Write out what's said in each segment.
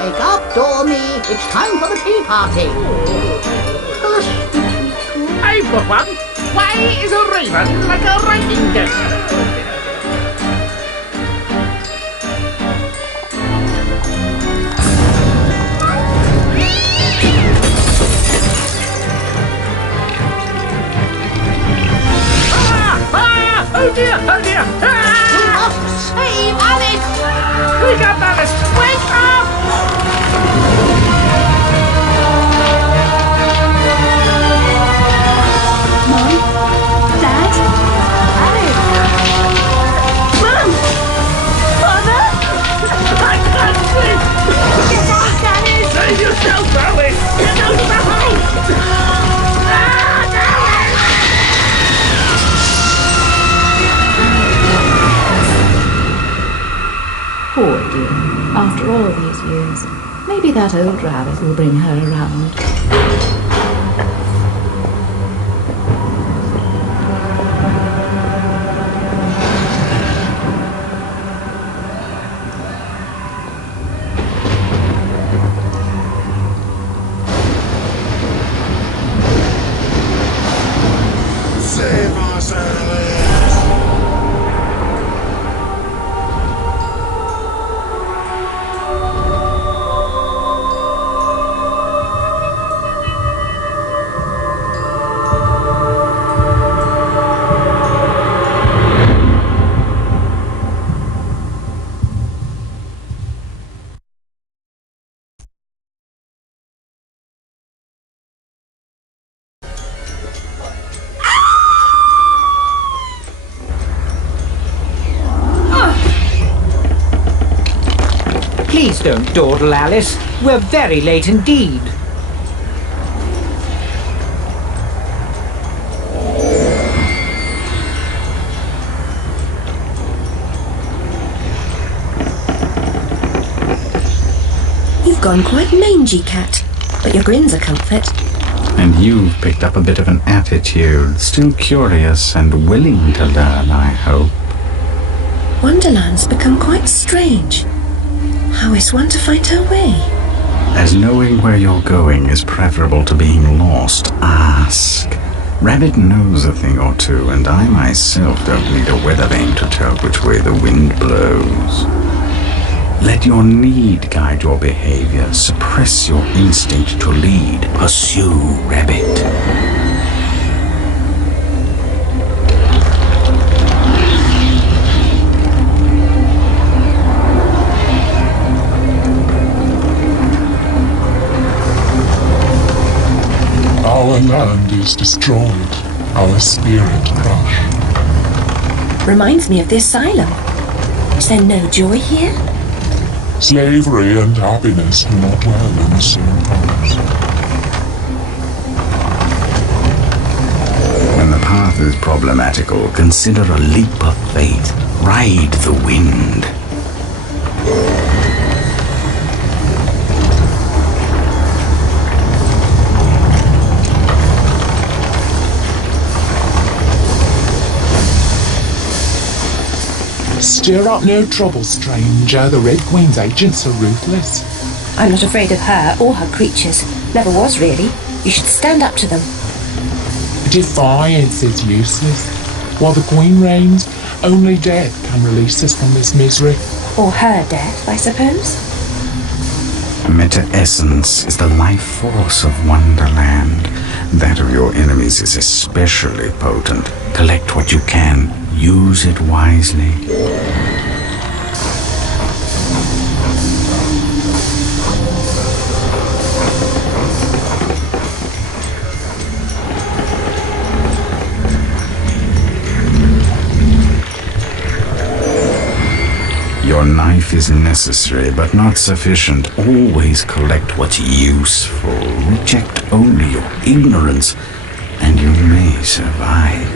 Wake up, Dormy. It's time for the tea party. I've got one. Why is a raven like a writing desk? Oh dear, oh dear! Ah! We must save Alice! Wake up, Alice! Wake up! Mom? Dad? Alice? Mom? Father? I can't sleep! Get out, Alice! Save yourself, Alice! Get out of the house! Poor dear, after all these years, maybe that old rabbit will bring her around. Save us, Alice! Please don't dawdle, Alice. We're very late indeed. You've gone quite mangy, Cat, but your grin's a comfort. And you've picked up a bit of an attitude, still curious and willing to learn, I hope. Wonderland's become quite strange. How is one to find her way? As knowing where you're going is preferable to being lost, ask. Rabbit knows a thing or two, and I myself don't need a weather vane to tell which way the wind blows. Let your need guide your behavior. Suppress your instinct to lead. Pursue, Rabbit. Our land is destroyed, our spirit crushed. Reminds me of the asylum. Is there no joy here? Slavery and happiness do not dwell in the same house. When the path is problematical, consider a leap of faith. Ride the wind. Stir up no trouble, stranger. The Red Queen's agents are ruthless. I'm not afraid of her or her creatures. Never was, really. You should stand up to them. Defiance is useless. While the Queen reigns, only death can release us from this misery. Or her death, I suppose. Meta-essence is the life force of Wonderland. That of your enemies is especially potent. Collect what you can. Use it wisely. Your knife is necessary, but not sufficient. Always collect what's useful. Reject only your ignorance. and you may survive.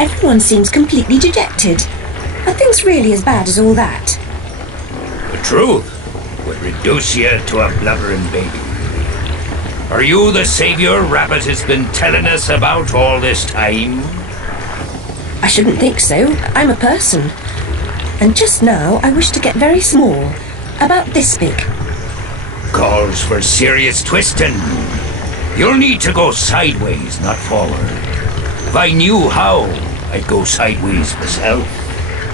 Everyone seems completely dejected. Are things really as bad as all that? The truth would reduce you to a blubbering baby. Are you the savior Rabbit has been telling us about all this time? I shouldn't think so. I'm a person. And just now I wish to get very small. About this big. Calls for serious twisting. You'll need to go sideways, not forward. If I knew how, I'd go sideways myself.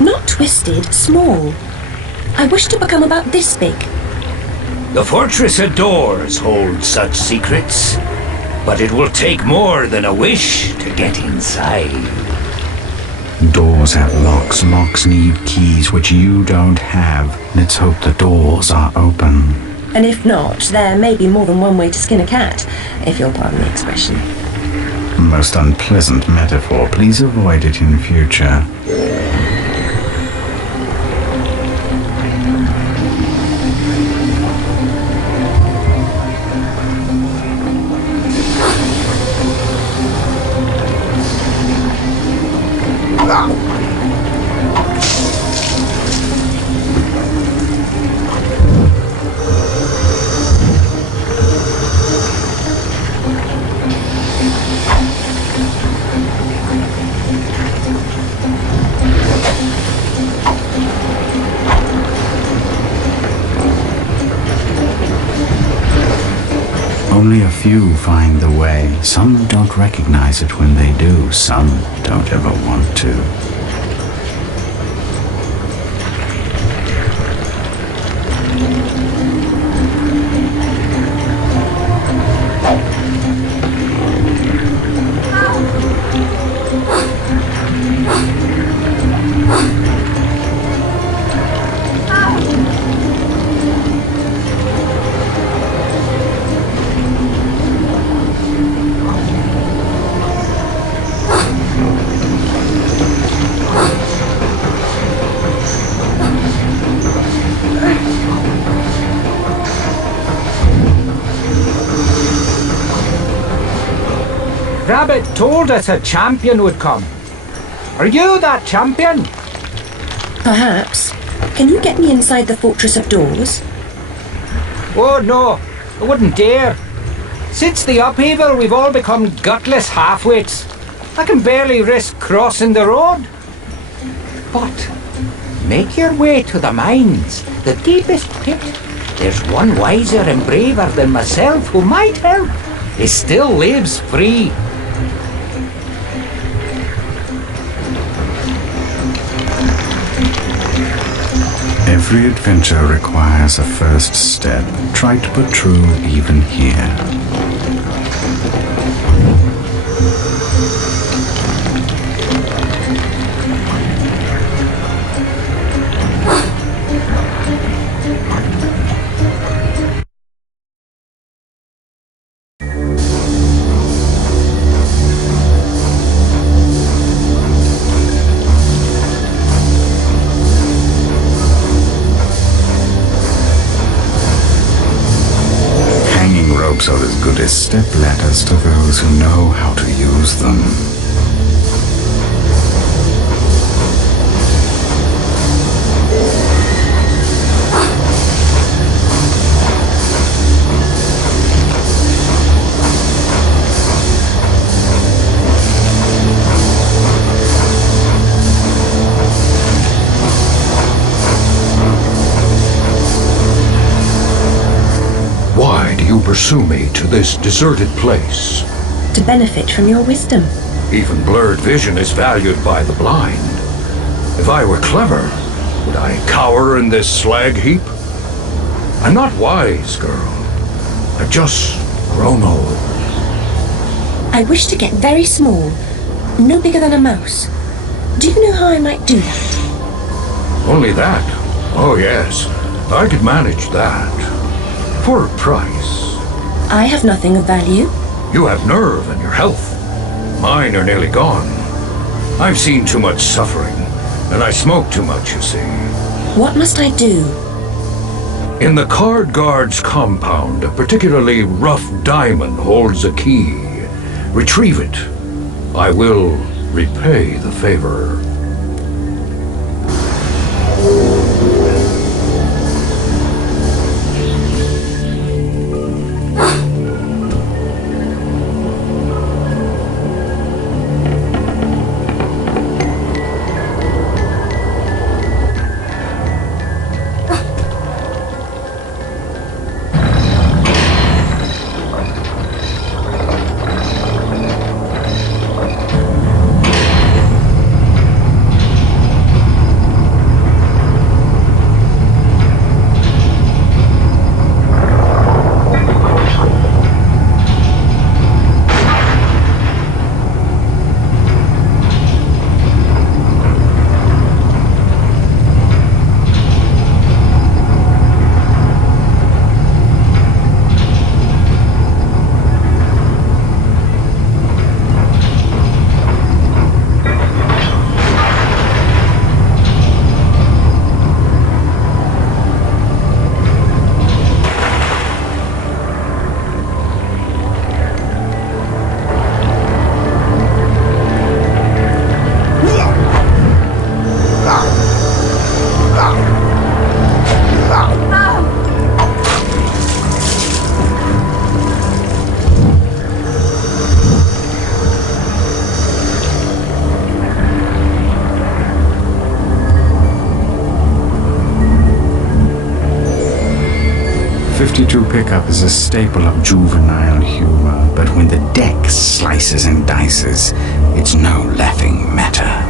Not twisted, small. I wish to become about this big. The fortress of doors holds such secrets, but it will take more than a wish to get inside. Doors have locks. Locks need keys, which you don't have. Let's hope the doors are open. And if not, there may be more than one way to skin a cat, if you'll pardon the expression. Most unpleasant metaphor. Please avoid it in future. Only a few find the way. Some don't recognize it when they do. Some don't ever want to. Rabbit told us a champion would come. Are you that champion? Perhaps. Can you get me inside the Fortress of Doors? Oh no, I wouldn't dare. Since the upheaval, we've all become gutless half-wits. I can barely risk crossing the road. But make your way to the mines, the deepest pit. There's one wiser and braver than myself who might help. He still lives free. Every adventure requires a first step. Try to put true even here. Are as good as step ladders to those who know how to use them. Why do you pursue me to this deserted place? To benefit from your wisdom. Even blurred vision is valued by the blind. If I were clever, would I cower in this slag heap? I'm not wise, girl. I've just grown old. I wish to get very small, no bigger than a mouse. Do you know how I might do that? Only that? Oh, yes. I could manage that. For a price. I have nothing of value. You have nerve and your health. Mine are nearly gone. I've seen too much suffering, and I smoke too much, you see. What must I do? In the Card Guard's compound, a particularly rough diamond holds a key. Retrieve it. I will repay the favor. Pickup is a staple of juvenile humor, but when the deck slices and dices, it's no laughing matter.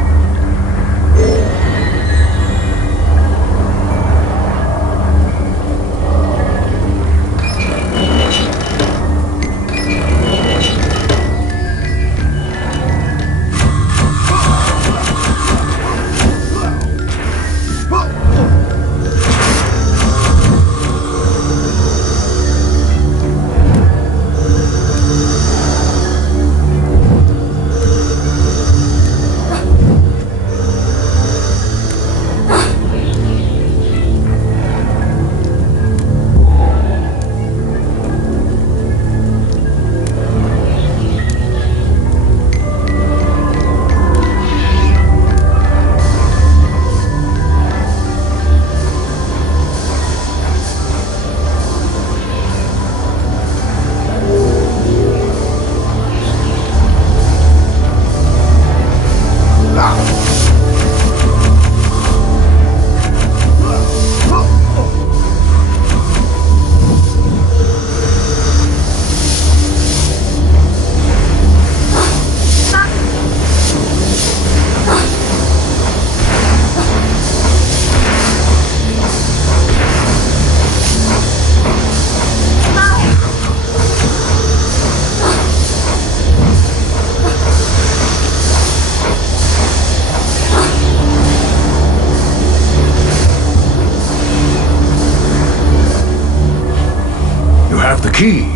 Key.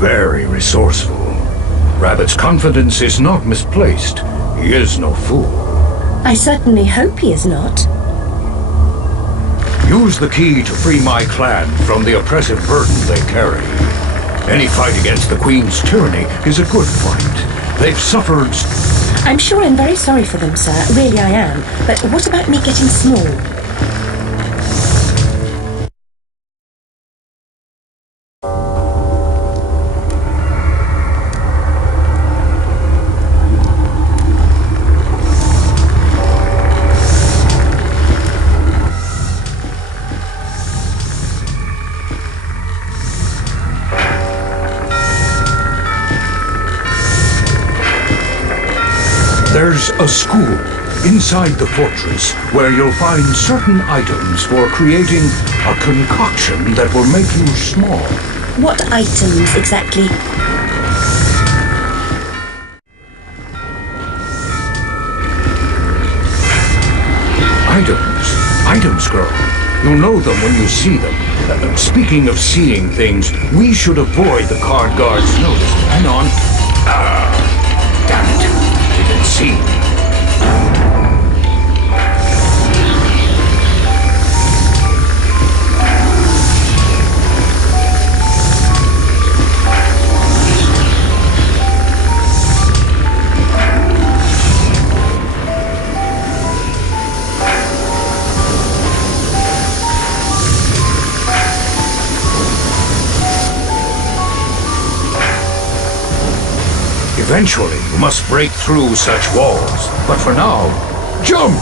Very resourceful. Rabbit's confidence is not misplaced. He is no fool. I certainly hope he is not. Use the key to free my clan from the oppressive burden they carry. Any fight against the Queen's tyranny is a good fight. They've suffered... I'm sure I'm very sorry for them, sir. Really I am. But what about me getting small? There's a school inside the fortress where you'll find certain items for creating a concoction that will make you small. What items exactly? Items Items, girl. You'll know them when you see them. Speaking of seeing things, we should avoid the card guard's notice. Hang on. Damn it. They can see. Eventually, you must break through such walls. But for now, jump!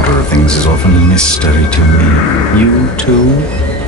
order of things is often a mystery to me. You too?